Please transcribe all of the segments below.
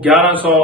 1100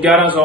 1100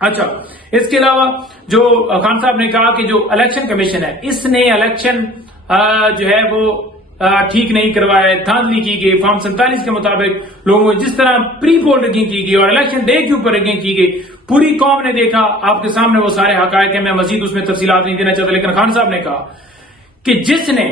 اچھا، اس کے علاوہ جو خان صاحب نے کہا کہ جو الیکشن کمیشن ہے اس نے الیکشن جو ہے وہ ٹھیک نہیں کروایا، دھاندلی کی گئی، فارم 47 کے مطابق لوگوں جس طرح پری پول ریگنگ کی گئی اور الیکشن ڈے کے اوپر ریگنگ کی گئی، پوری قوم نے دیکھا، آپ کے سامنے وہ سارے حقائق ہیں، میں مزید اس میں تفصیلات نہیں دینا چاہتا، لیکن خان صاحب نے کہا کہ جس نے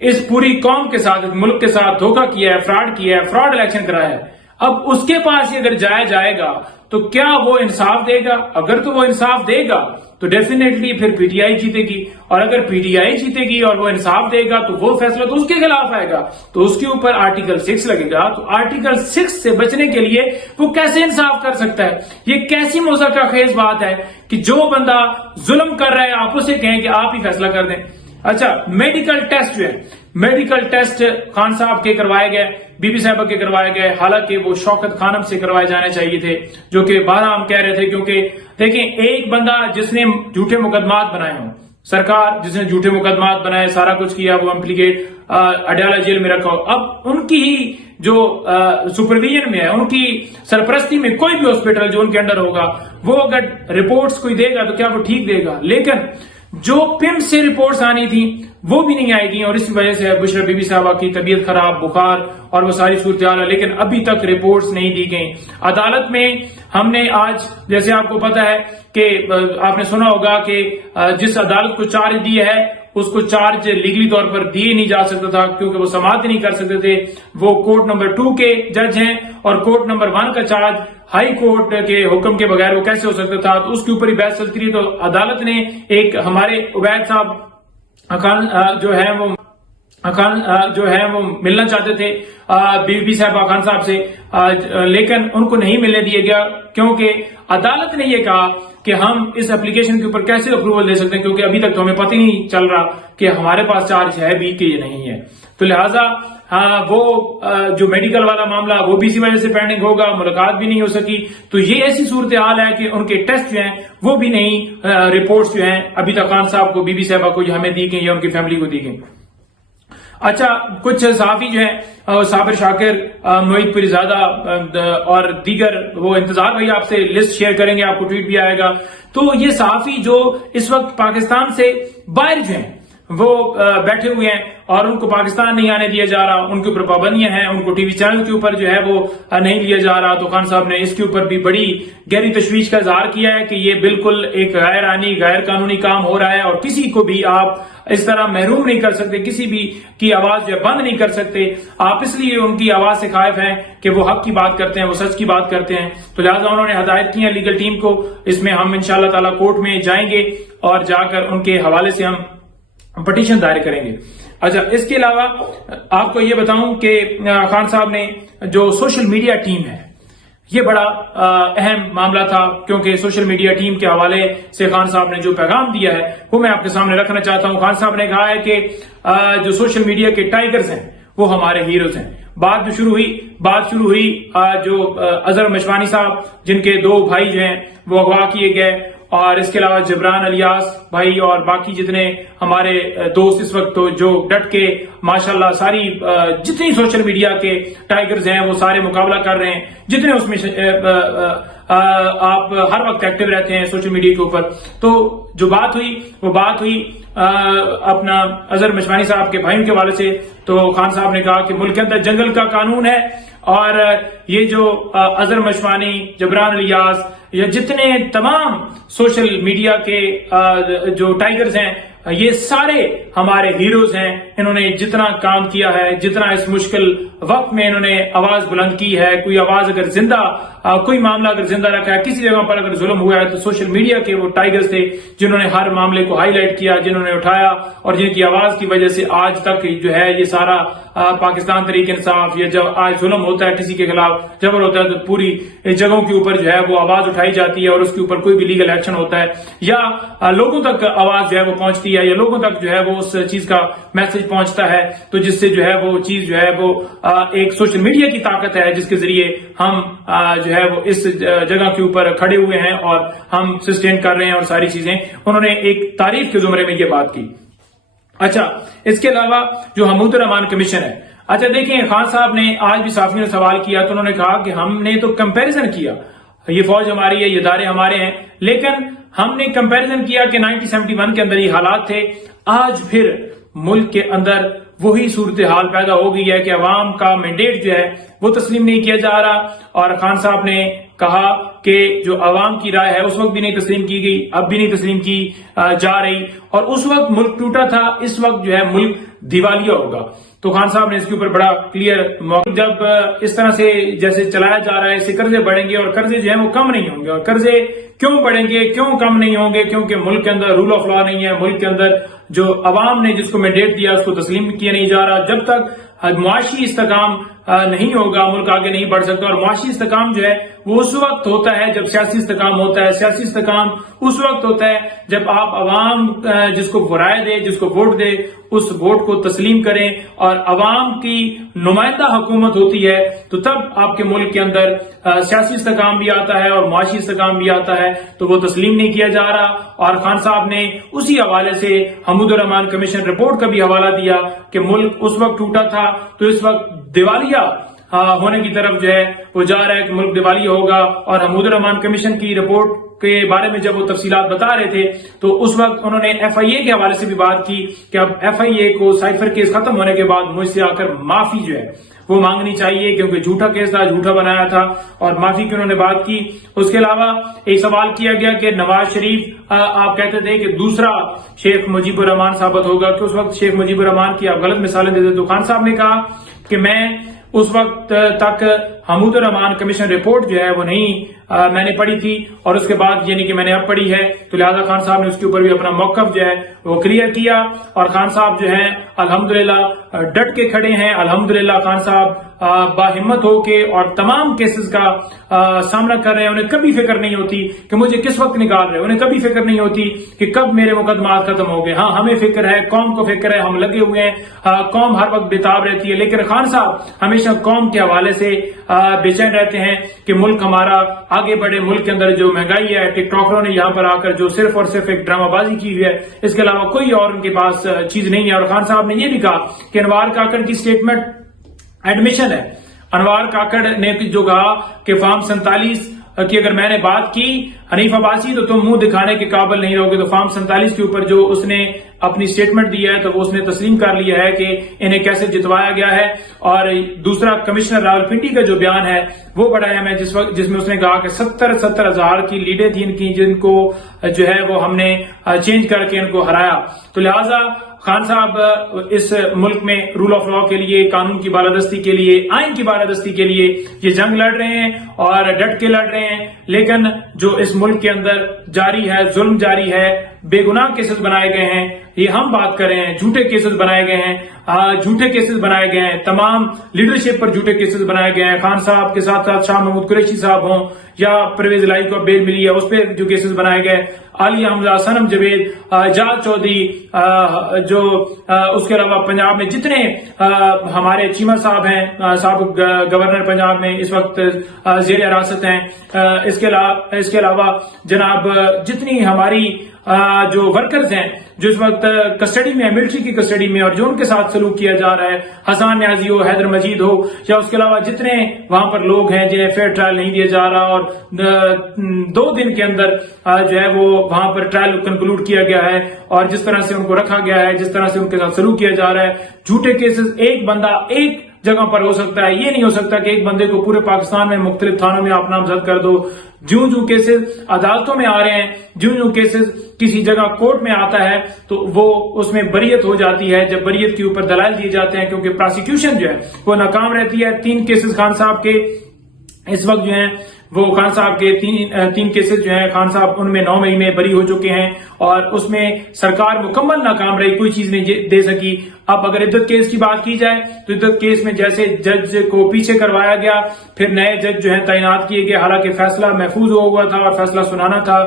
اس پوری قوم کے ساتھ، ملک کے ساتھ دھوکہ کیا ہے، فراڈ کیا ہے، فراڈ الیکشن کرایا ہے، اب اس کے پاس اگر جایا جائے گا تو کیا وہ انصاف دے گا؟ اگر تو وہ انصاف دے گا تو ڈیفینیٹلی پھر پی ٹی آئی جیتے گی، اور اگر پی ٹی آئی جیتے گی اور وہ انصاف دے گا تو وہ فیصلہ تو اس کے خلاف آئے گا، تو اس کے اوپر آرٹیکل 6 لگے گا، تو آرٹیکل 6 سے بچنے کے لیے وہ کیسے انصاف کر سکتا ہے؟ یہ کیسی مذاکرہ خیز بات ہے کہ جو بندہ ظلم کر رہا ہے آپ اسے کہیں کہ آپ ہی فیصلہ کر دیں۔ اچھا، میڈیکل ٹیسٹ جو ہے، میڈیکل ٹیسٹ خان صاحب کے کروائے گئے، بی بی صاحبہ کے کروائے گئے، حالانکہ وہ شوکت خانم سے کروائے جانے چاہیے تھے، جو کہ بارہ ہم کہہ رہے تھے، کیونکہ دیکھیں ایک بندہ جس نے جھوٹے مقدمات بنائے ہوں، سرکار جس نے جھوٹے مقدمات بنائے، سارا کچھ کیا، وہ امپلیکیٹ اڈیالہ جیل میں رکھا ہو، اب ان کی ہی جو سپرویژن میں ہے، ان کی سرپرستی میں کوئی بھی ہاسپٹل جو ان کے انڈر ہوگا، وہ اگر رپورٹس کوئی دے گا تو کیا وہ ٹھیک دے گا؟ لیکن جو پم سے رپورٹس آنی تھی وہ بھی نہیں آئی تھی، اور اس وجہ سے بشرا بی بی صاحبہ کی طبیعت خراب، بخار اور وہ ساری صورتحال ہے، لیکن ابھی تک رپورٹس نہیں دی گئیں۔ عدالت میں ہم نے آج، جیسے آپ کو پتا ہے کہ آپ نے سنا ہوگا کہ جس عدالت کو چارج دیا ہے اس کو چارج لیگلی طور پر دیے نہیں جا سکتا تھا، کیونکہ وہ سماعت نہیں کر سکتے تھے، وہ کورٹ نمبر 2 کے جج ہیں، اور کورٹ نمبر 1 کا چارج ہائی کورٹ کے حکم کے بغیر وہ کیسے ہو سکتا تھا؟ تو اس کے اوپر ہی بحث چلتی رہی، تو عدالت نے ایک ہمارے عبید صاحب جو ہے وہ ملنا چاہتے تھے بی بی صاحبہ خان صاحب سے، لیکن ان کو نہیں ملنے دیا گیا، کیونکہ عدالت نے یہ کہا کہ ہم اس اپلیکیشن کے اوپر کیسے اپروول دے سکتے ہیں، کیونکہ ابھی تک تو ہمیں پتہ ہی نہیں چل رہا کہ ہمارے پاس چارج ہے بھی کہ یہ نہیں ہے، تو لہٰذا وہ جو میڈیکل والا معاملہ وہ بھی اسی وجہ سے پینڈنگ ہوگا، ملاقات بھی نہیں ہو سکی، تو یہ ایسی صورتحال ہے کہ ان کے ٹیسٹ جو ہیں وہ بھی نہیں، رپورٹس جو ہیں ابھی تک خان صاحب کو، بی بی صاحبہ کو ہمیں دی گئی یا ان کی فیملی کو دی گئی۔ اچھا، کچھ صحافی جو ہیں، صابر شاکر، معید پوری زادہ اور دیگر، وہ انتظار بھائی آپ سے لسٹ شیئر کریں گے، آپ کو ٹویٹ بھی آئے گا، تو یہ صحافی جو اس وقت پاکستان سے باہر جو ہیں وہ بیٹھے ہوئے ہیں اور ان کو پاکستان نہیں آنے دیا جا رہا، ان کے اوپر پابندیاں ہیں، ان کو ٹی وی چینل کے اوپر جو ہے وہ نہیں لیا جا رہا، تو خان صاحب نے اس کے اوپر بھی بڑی گہری تشویش کا اظہار کیا ہے کہ یہ بالکل ایک غیر آئینی، غیر قانونی کام ہو رہا ہے، اور کسی کو بھی آپ اس طرح محروم نہیں کر سکتے، کسی بھی کی آواز جو ہے بند نہیں کر سکتے، آپ اس لیے ان کی آواز سے خائف ہیں کہ وہ حق کی بات کرتے ہیں، وہ سچ کی بات کرتے ہیں، تو لہٰذا انہوں نے ہدایت کی ہے لیگل ٹیم کو، اس میں ہم انشاءاللہ تعالی کورٹ میں جائیں گے اور جا کر ان کے حوالے سے ہم پٹیشن دائر کریں گے۔ اچھا، اس کے علاوہ آپ کو یہ بتاؤں کہ خان صاحب نے جو سوشل میڈیا ٹیم ہے، یہ بڑا اہم معاملہ تھا، کیونکہ سوشل میڈیا ٹیم کے حوالے سے خان صاحب نے جو پیغام دیا ہے وہ میں آپ کے سامنے رکھنا چاہتا ہوں۔ خان صاحب نے کہا ہے کہ جو سوشل میڈیا کے ٹائیگرز ہیں وہ ہمارے ہیروز ہیں۔ بات جو شروع ہوئی جو اظہر مشوانی صاحب، جن کے 2 بھائی جو ہیں وہ اغوا کیے گئے، اور اس کے علاوہ جبران الیاس بھائی اور باقی جتنے ہمارے دوست اس وقت تو جو ڈٹ کے ماشاءاللہ ساری جتنی سوشل میڈیا کے ٹائیگرز ہیں وہ سارے مقابلہ کر رہے ہیں، جتنے اس میں آپ ہر وقت ایکٹیو رہتے ہیں سوشل میڈیا کے اوپر، تو جو بات ہوئی وہ بات ہوئی اپنا اظہر مشوانی صاحب کے بھائیوں کے حوالے سے، تو خان صاحب نے کہا کہ ملک کے اندر جنگل کا قانون ہے، اور یہ جو اظہر مشوانی، جبران الیاس، یا جتنے تمام سوشل میڈیا کے جو ٹائیگرز ہیں، یہ سارے ہمارے ہیروز ہیں، انہوں نے جتنا کام کیا ہے، جتنا اس مشکل وقت میں انہوں نے آواز بلند کی ہے، کوئی آواز اگر زندہ، کوئی معاملہ اگر زندہ رکھا ہے، کسی جگہ پر اگر ظلم ہوا ہے تو سوشل میڈیا کے وہ ٹائیگرز تھے جنہوں نے ہر معاملے کو ہائی لائٹ کیا، جنہوں نے اٹھایا، اور جن کی آواز کی وجہ سے آج تک جو ہے یہ سارا پاکستان تحریک انصاف، یا جب آج ظلم ہوتا ہے کسی کے خلاف، جبر ہوتا ہے، تو پوری جگہوں کے اوپر جو ہے وہ آواز اٹھائی جاتی ہے، اور اس کے اوپر کوئی بھی لیگل ایکشن ہوتا ہے، یا لوگوں تک آواز جو ہے وہ پہنچتی ہے، یا لوگوں تک جو ہے وہ اس چیز کا میسج پہنچتا ہے، تو جس سے جو ہے وہ چیز جو ہے وہ ایک سوشل میڈیا کی طاقت ہے جس کے ذریعے ہم جو ہے وہ اس جگہ کے اوپر کھڑے ہوئے ہیں اور ہم سسٹین کر رہے ہیں، اور ساری چیزیں انہوں نے ایک تعریف کے زمرے میں یہ بات کی۔ اچھا، اس کے علاوہ جو حمود الرحمان کمیشن ہے، اچھا دیکھیں خان صاحب نے آج بھی صحافیوں نے سوال کیا تو انہوں نے کہا کہ ہم نے تو کمپیریزن کیا، یہ فوج ہماری ہے، یہ ادارے ہمارے ہیں، لیکن ہم نے کمپیریزن کیا کہ 1971 کے اندر یہ حالات تھے، آج پھر ملک کے اندر وہی صورتحال پیدا ہو گئی ہے کہ عوام کا مینڈیٹ جو ہے وہ تسلیم نہیں کیا جا رہا، اور خان صاحب نے کہا کہ جو عوام کی رائے ہے اس وقت بھی نہیں تسلیم کی گئی، اب بھی نہیں تسلیم کی جا رہی، اور اس وقت ملک ٹوٹا تھا، اس وقت جو ہے ملک دیوالیہ ہوگا۔ تو خان صاحب نے اس کے اوپر بڑا کلیئر موقع، جب اس طرح سے جیسے چلایا جا رہا ہے، اس سے قرضے بڑھیں گے، اور قرضے جو ہیں وہ کم نہیں ہوں گے، اور قرضے کیوں بڑھیں گے، کیوں کم نہیں ہوں گے؟ کیونکہ ملک کے اندر رول آف لا نہیں ہے، ملک کے اندر جو عوام نے جس کو مینڈیٹ دیا اس کو تسلیم کیا نہیں جا رہا۔ جب تک معاشی استحکام نہیں ہوگا ملک آگے نہیں بڑھ سکتا، اور معاشی استحکام جو ہے وہ اس وقت ہوتا ہے جب سیاسی استحکام ہوتا ہے، سیاسی استحکام اس وقت ہوتا ہے جب آپ عوام جس کو رائے دے، جس کو ووٹ دے، اس ووٹ کو تسلیم کریں، اور عوام کی نمائندہ حکومت ہوتی ہے، تو تب آپ کے ملک کے اندر سیاسی استحکام بھی آتا ہے اور معاشی استحکام بھی آتا ہے۔ تو وہ تسلیم نہیں کیا جا رہا، اور خان صاحب نے اسی حوالے سے حمود الرحمان کمیشن رپورٹ کا بھی حوالہ دیا کہ ملک اس وقت ٹوٹا تھا تو اس وقت دیوالیہ ہونے کی طرف جو ہے وہ جا رہا ہے کہ ملک دیوالیہ ہوگا۔ اور حمود الرحمان کمیشن کی رپورٹ کے بارے میں جب وہ تفصیلات بتا رہے تھے تو اس وقت انہوں نے ایف آئی اے کے حوالے سے بھی بات کی کہ اب ایف آئی اے کو سائفر کیس ختم ہونے کے بعد مجھ سے آ کر معافی جو ہے وہ مانگنی چاہیے، کیونکہ جھوٹا کیس تھا، جھوٹا بنایا تھا، اور معافی کی انہوں نے بات کی۔ اس کے علاوہ ایک سوال کیا گیا کہ نواز شریف آپ کہتے تھے کہ دوسرا شیخ مجیب الرحمان ثابت ہوگا، کہ اس وقت شیخ مجیب الرحمان کی آپ غلط مثالیں دیتے، تو خان صاحب نے کہا کہ میں اس وقت تک حمود الرحمان کمیشن رپورٹ جو ہے وہ نہیں میں نے پڑھی تھی، اور اس کے بعد یعنی کہ میں نے اب پڑھی ہے، تو لہذا خان صاحب نے اس کے اوپر بھی اپنا موقف جو ہے وہ کلیئر کیا۔ اور خان صاحب جو ہیں الحمدللہ ڈٹ کے کھڑے ہیں، الحمدللہ خان صاحب باہمت ہو کے اور تمام کیسز کا سامنا کر رہے ہیں۔ انہیں کبھی فکر نہیں ہوتی کہ مجھے کس وقت نکال رہے، انہیں کبھی فکر نہیں ہوتی کہ کب میرے مقدمات ختم ہو گئے۔ ہاں ہمیں فکر ہے، قوم کو فکر ہے، ہم لگے ہوئے ہیں، قوم ہر وقت بےتاب رہتی ہے، لیکن خان صاحب ہمیشہ قوم کے حوالے سے بے چین رہتے ہیں کہ ملک ہمارا آگے بڑھے۔ ملک کے اندر جو مہنگائی ہے، ٹک ٹاکروں نے یہاں پر آ کر جو صرف اور صرف ایک ڈرامہ بازی کی ہوئی ہے، اس کے علاوہ کوئی اور ان کے پاس چیز نہیں ہے۔ اور خان صاحب نے یہ بھی کہا کہ انوار کاکڑ کی سٹیٹمنٹ ایڈمیشن ہے۔ انوار کاکڑ نے جو کہا کہ فارم 47 کی اگر میں نے بات کی حنیف عباسی تو تم منہ دکھانے کے قابل نہیں رہو گے، تو فارم 47 کے اوپر جو اس نے اپنی سٹیٹمنٹ دی ہے تو وہ اس نے تسلیم کر لیا ہے کہ انہیں کیسے جتوایا گیا ہے۔ اور دوسرا کمشنر راولپنڈی کا جو بیان ہے وہ بڑا اہم ہے، جس میں اس نے کہا کہ 70 ہزار کی لیڈیں تھی ان کی، جن کو جو ہے وہ ہم نے چینج کر کے ان کو ہرایا۔ تو لہٰذا خان صاحب اس ملک میں رول آف لا کے لیے، قانون کی بالادستی کے لیے، آئین کی بالادستی کے لیے یہ جنگ لڑ رہے ہیں اور ڈٹ کے لڑ رہے ہیں، لیکن جو اس ملک کے اندر جاری ہے، ظلم جاری ہے، بے گناہ کیسز بنائے گئے ہیں، یہ ہم بات کر رہے ہیں، جھوٹے کیسز بنائے گئے ہیں، جھوٹے کیسز بنائے گئے ہیں، تمام لیڈرشپ پر جھوٹے کیسز بنائے گئے ہیں۔ خان صاحب کے ساتھ ساتھ شاہ محمود قریشی صاحب ہوں یا پرویز الہی کو بیل ملی ہے اس پہ جو کیسز بنائے گئے، عالیہ حمزہ، صنم جاوید، اعجاز چودھری، جو اس کے علاوہ پنجاب میں جتنے ہمارے چیمہ صاحب ہیں، سابق گورنر پنجاب میں اس وقت زیر حراست ہیں، اس کے علاوہ جناب جتنی ہماری جو ورکرز ہیں جو اس وقت کسٹڈی میں، ملٹری کی کسٹڈی میں، اور جو ان کے ساتھ سلوک کیا جا رہا ہے، حسان نیازی ہو، حیدر مجید ہو، یا اس کے علاوہ جتنے وہاں پر لوگ ہیں جنہیں فیئر ٹرائل نہیں دیا جا رہا، اور 2 دن کے اندر جو ہے وہ وہاں پر ٹرائل کنکلوڈ کیا گیا ہے، اور جس طرح سے ان کو رکھا گیا ہے، جس طرح سے ان کے ساتھ سلوک کیا جا رہا ہے، جھوٹے کیسز ایک بندہ ایک جگہ پر ہو سکتا ہے، یہ نہیں ہو سکتا کہ ایک بندے کو پورے پاکستان میں مختلف تھانوں میں آپ نامزد کر دو۔ جو کیسز عدالتوں میں آ رہے ہیں، جو کیسز کسی جگہ کورٹ میں آتا ہے تو وہ اس میں بریت ہو جاتی ہے جب بریت کے اوپر دلائل دیے جاتے ہیں، کیونکہ پراسیکیوشن جو ہے وہ ناکام رہتی ہے۔ 3 کیسز خان صاحب کے اس وقت جو ہیں وہ خان صاحب کے 3 کیسز جو ہیں، خان صاحب ان میں 9 مئی میں بری ہو چکے ہیں، اور اس میں سرکار مکمل ناکام رہی، کوئی چیز نہیں دے سکی۔ اب اگر عدت کیس کی بات کی جائے تو عدت کیس میں جیسے جج کو پیچھے کروایا گیا، پھر نئے جج جو ہیں تعینات کیے گئے، حالانکہ فیصلہ محفوظ ہوا تھا اور فیصلہ سنانا تھا۔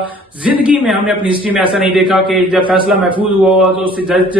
زندگی میں ہم نے اپنی ہسٹری میں ایسا نہیں دیکھا کہ جب فیصلہ محفوظ ہوا ہوا تو اس سے جج